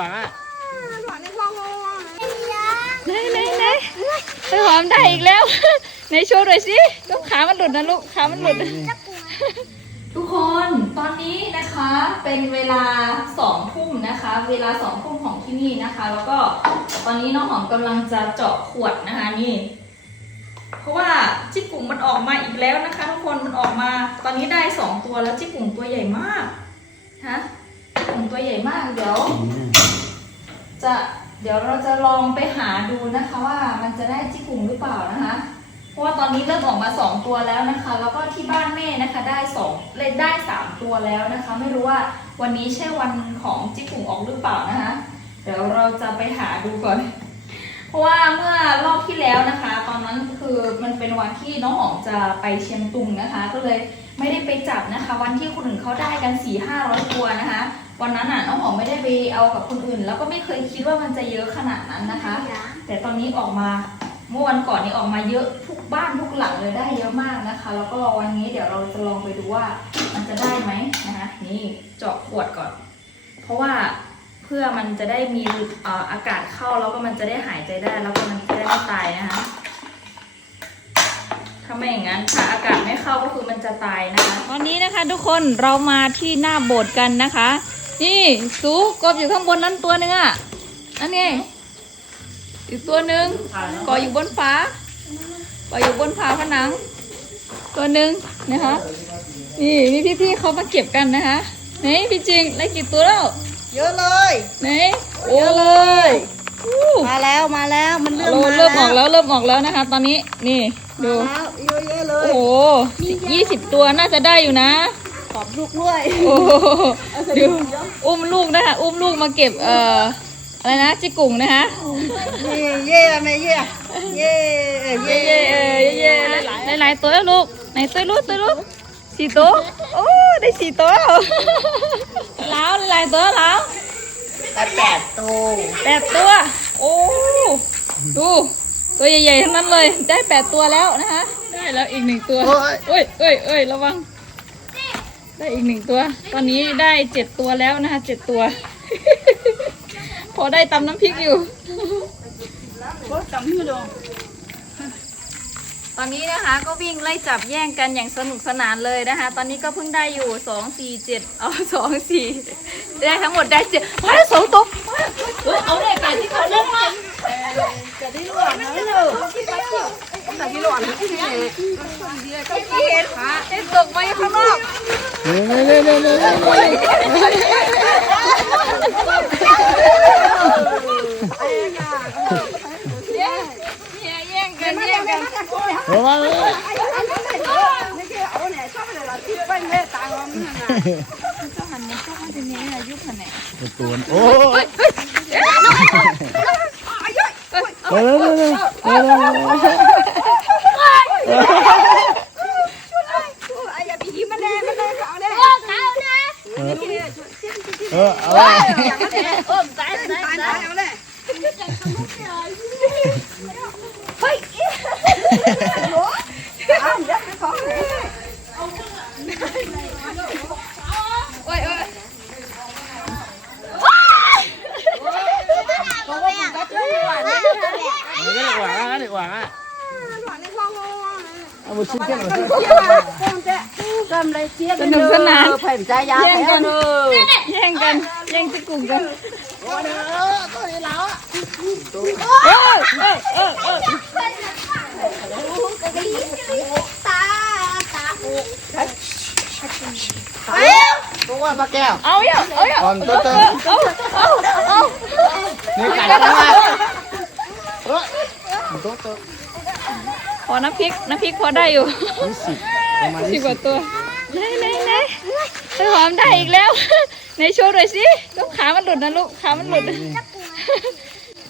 หวังอะไหนไหนไหนไปหอมได้อีกแล้วในโชว์หน่อยสิลูกขามันหลุดนะลูกขามันหลุด ทุกคนตอนนี้นะคะเป็นเวลาสองทุ่มนะคะ เวลาสองทุ่มของที่นี่นะคะ แล้วก็ตอนนี้น้องหอมกำลังจะเจาะขวดนะคะนี่ เพราะว่าจิกุ่งมันออกมาอีกแล้วนะคะ ทุกคนมันออกมา ตอนนี้ได้สองตัวแล้วจิกุ่งตัวใหญ่มากฮะจิกุ่งตัวใหญ่มากเดี๋ยว จะเดี๋ยวเราจะลองไปหาดูนะคะว่ามันจะได้จิกุ่งหรือเปล่านะคะ เพราะว่าตอนนี้เริ่มออกมาสองตัวแล้วนะคะ แล้วก็ที่บ้านแม่นะคะได้สองเลยได้สามตัวแล้วนะคะ ไม่รู้ว่าวันนี้ใช่วันของจิกุ่งออกหรือเปล่านะคะ เดี๋ยวเราจะไปหาดูก่อน เพราะว่าเมื่อรอบที่แล้วนะคะ ตอนนั้นคือมันเป็นวันที่น้องหอมจะไปเชียงตุงนะคะ ก็เลยไม่ได้ไปจับนะคะ วันที่คนอื่นเขาได้กันสี่ห้าร้อยตัวนะคะ วันนั้นน่ะน้องหอมไม่ได้ไปเอากับคนอื่น แล้วก็ไม่เคยคิดว่ามันจะเยอะขนาดนั้นนะคะ แต่ตอนนี้ออกมาเมื่อวันก่อนนี้ออกมาเยอะทุกบ้านทุกหลังเลยได้เยอะมากนะคะ แล้วก็วันนี้เดี๋ยวเราจะลองไปดูว่ามันจะได้ไหมนะคะ นี่เจาะขวดก่อน เพราะว่าเพื่อมันจะได้มีอากาศเข้าแล้วก็มันจะได้หายใจได้แล้วก็มันจะได้ไม่ตายนะคะถ้าไม่อย่างนั้นถ้าอากาศไม่เข้าก็คือมันจะตายนะคะตอนนี้นะคะทุกคนเรามาที่หน้าโบสถ์กันนะคะ นี่สูกบอยู่ข้างบนนั้นตัวหนึงอะนั่นไงอีกตัวหนึ่งเกาะอยู่บนฟ้าเกาะอยู่บนฝาผนัง ตัวหนึ่งนะคะนี่มีพี่ๆเขามาเก็บกันนะคะไหนพี่จริงได้กี่ตัวแล้วเยอะเลยไหนโอ้เลยมาแล้วมาแล้วมันเริ่มเริ่มมาเริ่มออกแล้วเริ่มออกแล้วนะคะ ตอนนี้นี่ดูแล้วเยอะแยะเลโอ้ยโหยี่สิบตัวน่าจะได้อยู่นะ ขอบลูกด้วยโอ้โหดูอุ้มลูกนะคะ อุ้มลูกมาเก็บเอ่ออะไรนะจิกุ่งนะคะเย่เย่แม่เย่เย่เย่เย่เย่เย่เย่หลายหลายๆตัวแล้วลูกไหนตัวลูกตัวลูกสี่ตัวโอ้ได้สี่ตัวแล้วหลายตัวแล้วแต่แปดตัวแปดตัวโอ้ดูตัวใหญ่ๆทั้งนั้นเลย ได้แปดตัวแล้วนะคะได้แล้วอีกหนึ่งตัวเอ้ยเอ้ยเอ้ยระวัง ได้อีกหนึ่งตัว ตอนนี้ได้เจ็ดตัวแล้วนะคะเจ็ดตัว พอได้ตำน้ำพริกอยู่ก็จำไม่ได้ตอนนี้นะคะก็วิ่งไล่จับแย่งกันอย่างสนุกสนานเลยนะคะ ตอนนี้ก็เพิ่งได้อยู่สองสี่เจ็ดเอาสองสี่ได้ทั้งหมดได้เจ็ดพอได้สองตัวเฮ้ยเอาได้ไก่ที่เขาเล่นมา จะได้รู้ว่าไม่รู้แต่ที่หลอนที่นี่ก็เห็นค่ะ เห็นตกมาอยู่ข้างนอก เร็วเร็วเร็วเร็วเร็ว แย่งแย่งกันแย่งกัน ระวังเลย ไม่ใช่เอาเนี่ยชอบเลยล่ะที่ไปแม่ตายมันน่ะ เจ้าหันมาเจ้าหันจะนี้อายุขนาด ตัวโอ้ยเร็วเร็วเร็วเร็วเร็วไอ้ยาบีมันแน่มันแน่เอาแน่เออเอาเลย อย่างนั้นแน่เออตายตายตายเอาแน่เฮ้ยอ้าวเดี๋ยวไปของ โอ้ยโอ้ย มันก็หวังอะหวังอะ เอามาชิ้นกันหน่อยสนุกสนานเพิ่มใจยาแย่งกันเออแย่งกันแย่งจะกลุ่มกันโอ้เด้ อตัวนี้แล้วอะเออเออเออเออตัวปลาแก้วเอาอย่าเอาอย่าอ่อนตัวเติมเอาเอาเอานี่ไก่แล้วอะเออตัวเติมพอน้ำพริกน้ำพริกพอได้อยู่ยี่สิบประมาณสิยี่บกสิว่าบตัวไหนไหนไหนไปหอมได้อีกแล้วในโชว์หน่อยสิลูกขามันหลุดนะลูกขามันหลุด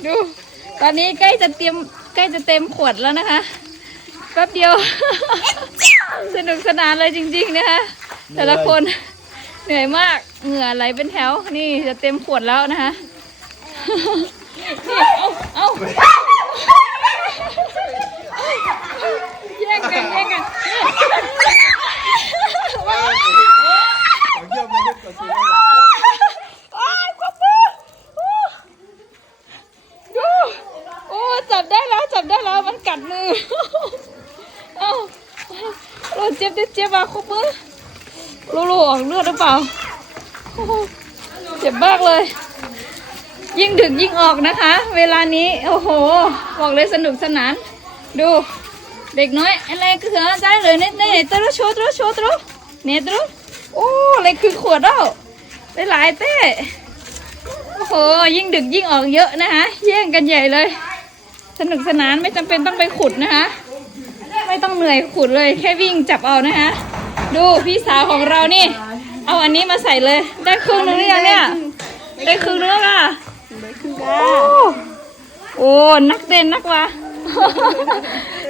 ดู ตอนนี้ใกล้จะเตรียมใกล้จะเต็มขวดแล้วนะคะแป๊บเดียว สนุกสนานเลยจริง ๆ นะคะแต่ละคนเหนื่อยมากเหงื่อไหลเป็นแถวนี่จะเต็มขวดแล้วนะคะนี่เอาเอา ว้าวกบมือดูโอ้จับได้แล้วจับได้แล้วมันกัดมือเอ้าโดเจ็บเจ็บมาครบมือลูลูออเลือดหรือเปล่าเจ็บมากเลย ยิงดึกยิงออกนะคะ เวลานี้ โอ้โห บอกเลยสนุกสนาน ดู เด็กน้อยอะไรก็คือได้เลยเน็ตเน็ตตรุโชว์ตรุโชว์ตรุเน็ตตรุโอ้อะไรคือขวดเอ้าได้หลายเต้โอ้โหยิ่งดึกยิ่งออกเยอะนะคะแย่งกันใหญ่เลย สนุกสนานไม่จำเป็นต้องไปขุดนะคะ ไม่ต้องเหนื่อยขุดเลยแค่วิ่งจับเอานะคะ ดูพี่สาวของเรานี่ เอาอันนี้มาใส่เลย ได้ครึ่งนึงหรือยังเนี่ยได้ครึ่งนึงแล้วค่ะโอ้โอ้นักเต้นนักวะ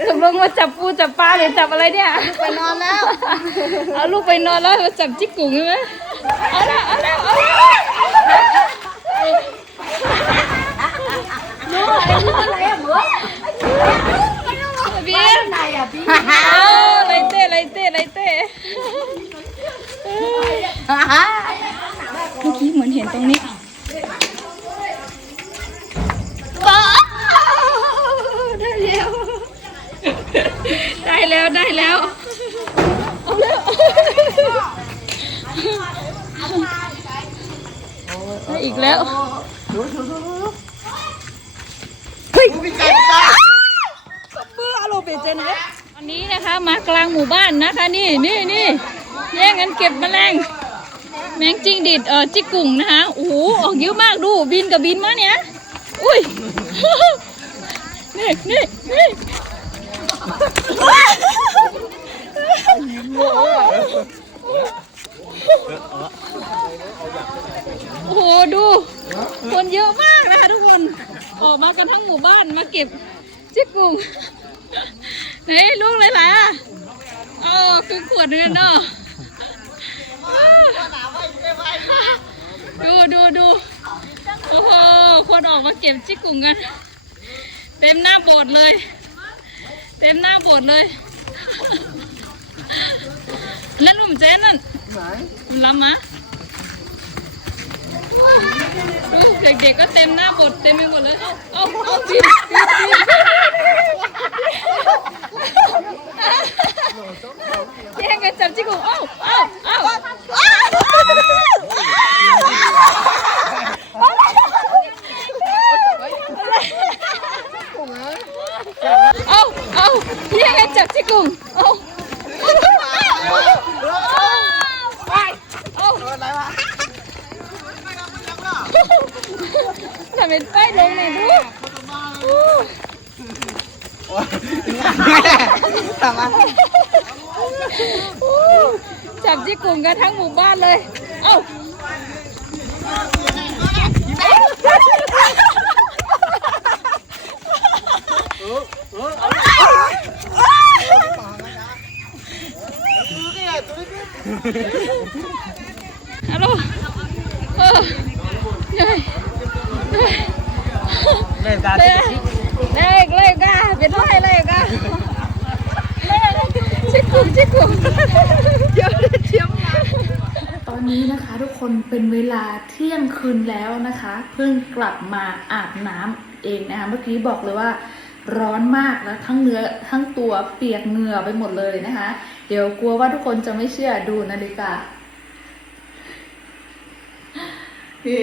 ตกลงมาจับปูจับปลาหรือจับอะไรเนี่ย ไปนอนแล้ว เอาลูกไปนอนแล้วมาจับจิกกุ่งใช่ไหมเอาละเอาละเอาละเบียร์ไหนอะพี่เอาไรเต้ไรเต้ไรเต้เมื่อกี้เหมือนเห็นตรงนี้ป๊า ได้แล้วได้แล้วได้แล้ว เอาแล้วได้อีกแล้วเฮ้ยพี่ไก่พี่ไก่เบื่ออารมณ์เปลี่ยนใจนะวันนี้นะคะมากลางหมู่บ้านนะคะนี่นี่นี่แย่งกันเก็บแมลงแมงจิงดีดเออจิกกุ่งนะคะโอ้โหออกเยอะมากดูบินกับบินมาเนี่ยอุ้ยนี่นี่นี่ โอ้โหดู คนเยอะมากนะคะทุกคนออกมากันทั้งหมู่บ้านมาเก็บจิกกุ่งไหนลูกเลยล่ะเออคือขวดเงินเนาะดูดูดูโอ้โห คนออกมาเก็บจิกกุ่งกัน เต็มหน้าโบสถ์เลย เต็มหน้าโบสถ์เลย นั่นหนุ่มเจนนั่นมันล้ำมะดูเด็กๆก็เต็มหน้าบสถ์เต็มไปหมดเลย เอ้าเอ้าเอ้าบินบินบินแย่งกันจับจิกกุ่งเอ้าเอ้าเอ้า เอาเอาแย่งกันจับจิกกุ่งเอ้าเอาทำเป็นป้ายลงหน่อยดูโอ้ยทำไมจับจิกกุ่งกันทั้งหมู่บ้านเลย เอ้า ฮัลโหลเออเหนื่อยเหนื่อยเล่นกาเลขเลขเลขอะเป็นไรเลขอะเลขชิคกุ่งชิคกุ่งเดี๋ยวเทียมมาตอนนี้นะคะทุกคนเป็นเวลาเที่ยงคืนแล้วนะคะ เพิ่งกลับมาอาบน้ำเองนะคะเมื่อกี้บอกเลยว่า ร้อนมากแล้วทั้งเนื้อทั้งตัวเปียกเหงื่อไปหมดเลยนะคะ เดี๋ยวกลัวว่าทุกคนจะไม่เชื่อดูนาฬิกานี่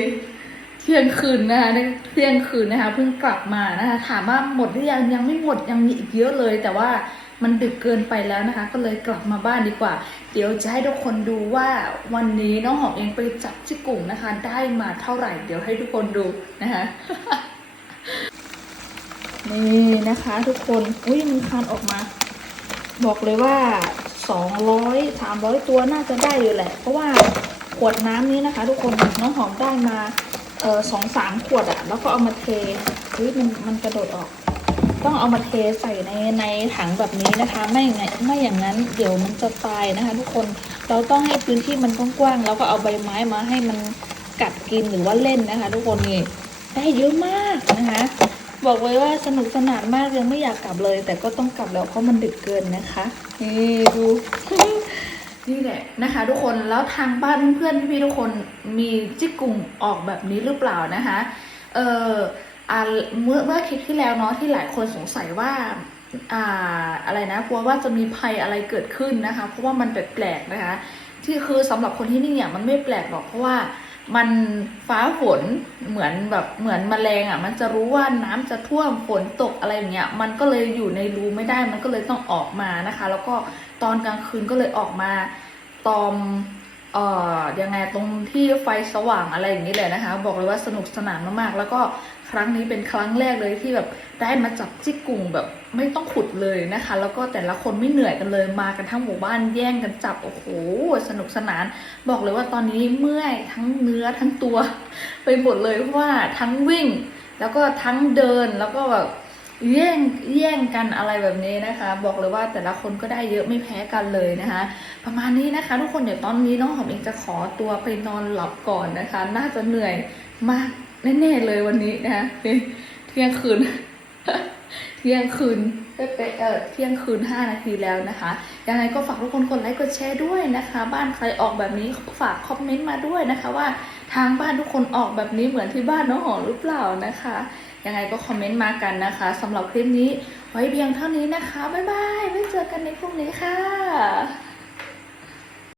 เที่ยงคืนนะคะเที่ยงคืนนะคะเพิ่งกลับมานะคะถามว่าหมดหรือยังยังไม่หมดยังมีอีกเยอะเลย แต่ว่ามันดึกเกินไปแล้วนะคะ ก็เลยกลับมาบ้านดีกว่า เดี๋ยวจะให้ทุกคนดูว่าวันนี้น้องหอมเองไปจับชิกุ่งนะคะ ได้มาเท่าไหร่ เดี๋ยวให้ทุกคนดูนะคะ นี่นะคะทุกคน อุ้ยมีคานออกมา บอกเลยว่าสองร้อยสามร้อยตัวน่าจะได้อยู่แหละ เพราะว่าขวดน้ำนี้นะคะ ทุกคนน้องหอมได้มาเออสองสามขวดอะแล้วก็เอามาเทเฮ้ยมันมันกระโดดออก ต้องเอามาเทใส่ในในถังแบบนี้นะคะ ไม่อย่างไงไม่อย่างนั้นเดี๋ยวมันจะตายนะคะ ทุกคนเราต้องให้พื้นที่มันกว้างๆแล้วก็เอาใบไม้มาให้มันกัดกินหรือว่าเล่นนะคะ ทุกคนนี่ได้เยอะมากนะคะ บอกเลยว่าสนุกสนานมากยังไม่อยากกลับเลย แต่ก็ต้องกลับแล้วเพราะมันดึกเกินนะคะนี่ดูนี่แหละนะคะ ทุกคนแล้วทางบ้านเพื่อนพี่ๆทุกคนมีจิกกุ่งออกแบบนี้หรือเปล่านะคะเอออาเมื่อเมื่อคลิปที่แล้วเนาะที่หลายคนสงสัยว่าอ่าอะไรนะกลัวว่าจะมีภัยอะไรเกิดขึ้นนะคะ เพราะว่ามันแปลกๆนะคะ ที่คือสำหรับคนที่นี่เนี่ยมันไม่แปลกหรอกเพราะว่า มันฟ้าฝนเหมือนแบบเหมือนแมลงอะ มันจะรู้ว่าน้ำจะท่วมฝนตกอะไรอย่างเงี้ยมันก็เลยอยู่ในรูไม่ได้มันก็เลยต้องออกมานะคะ แล้วก็ตอนกลางคืนก็เลยออกมาตอมเอ่อยังไงตรงที่ไฟสว่างอะไรอย่างนี้เลยนะคะ บอกเลยว่าสนุกสนานมากๆ แล้วก็ ครั้งนี้เป็นครั้งแรกเลยที่แบบได้มาจับจิกกุ่งแบบไม่ต้องขุดเลยนะคะ แล้วก็แต่ละคนไม่เหนื่อยกันเลยมากันทั้งหมู่บ้านแย่งกันจับโอ้โหสนุกสนาน บอกเลยว่าตอนนี้เมื่อยทั้งเนื้อทั้งตัวไปหมดเลยเพราะว่าทั้งวิ่ง แล้วก็ทั้งเดินแล้วก็แบบแย่งแย่งกันอะไรแบบนี้นะคะ บอกเลยว่าแต่ละคนก็ได้เยอะไม่แพ้กันเลยนะคะ ประมาณนี้นะคะ ทุกคนเดี๋ยวตอนนี้น้องหอมเองจะขอตัวไปนอนหลับก่อนนะคะ น่าจะเหนื่อยมาก แน่ๆเลยวันนี้นะคะเที่ยงคืน เที่ยงคืนเป๊ะเออเที่ยงคืน 5 นาทีแล้วนะคะ ยังไงก็ฝากทุกคนกดไลค์กดแชร์ด้วยนะคะ บ้านใครออกแบบนี้ฝากคอมเมนต์มาด้วยนะคะว่าทางบ้านทุกคนออกแบบนี้เหมือนที่บ้านน้องหอมหรือเปล่านะคะ ยังไงก็คอมเมนต์มากันนะคะสำหรับคลิปนี้ไว้เพียงเท่านี้นะคะ บ๊ายบายไว้เจอกันในพรุ่งนี้ค่ะ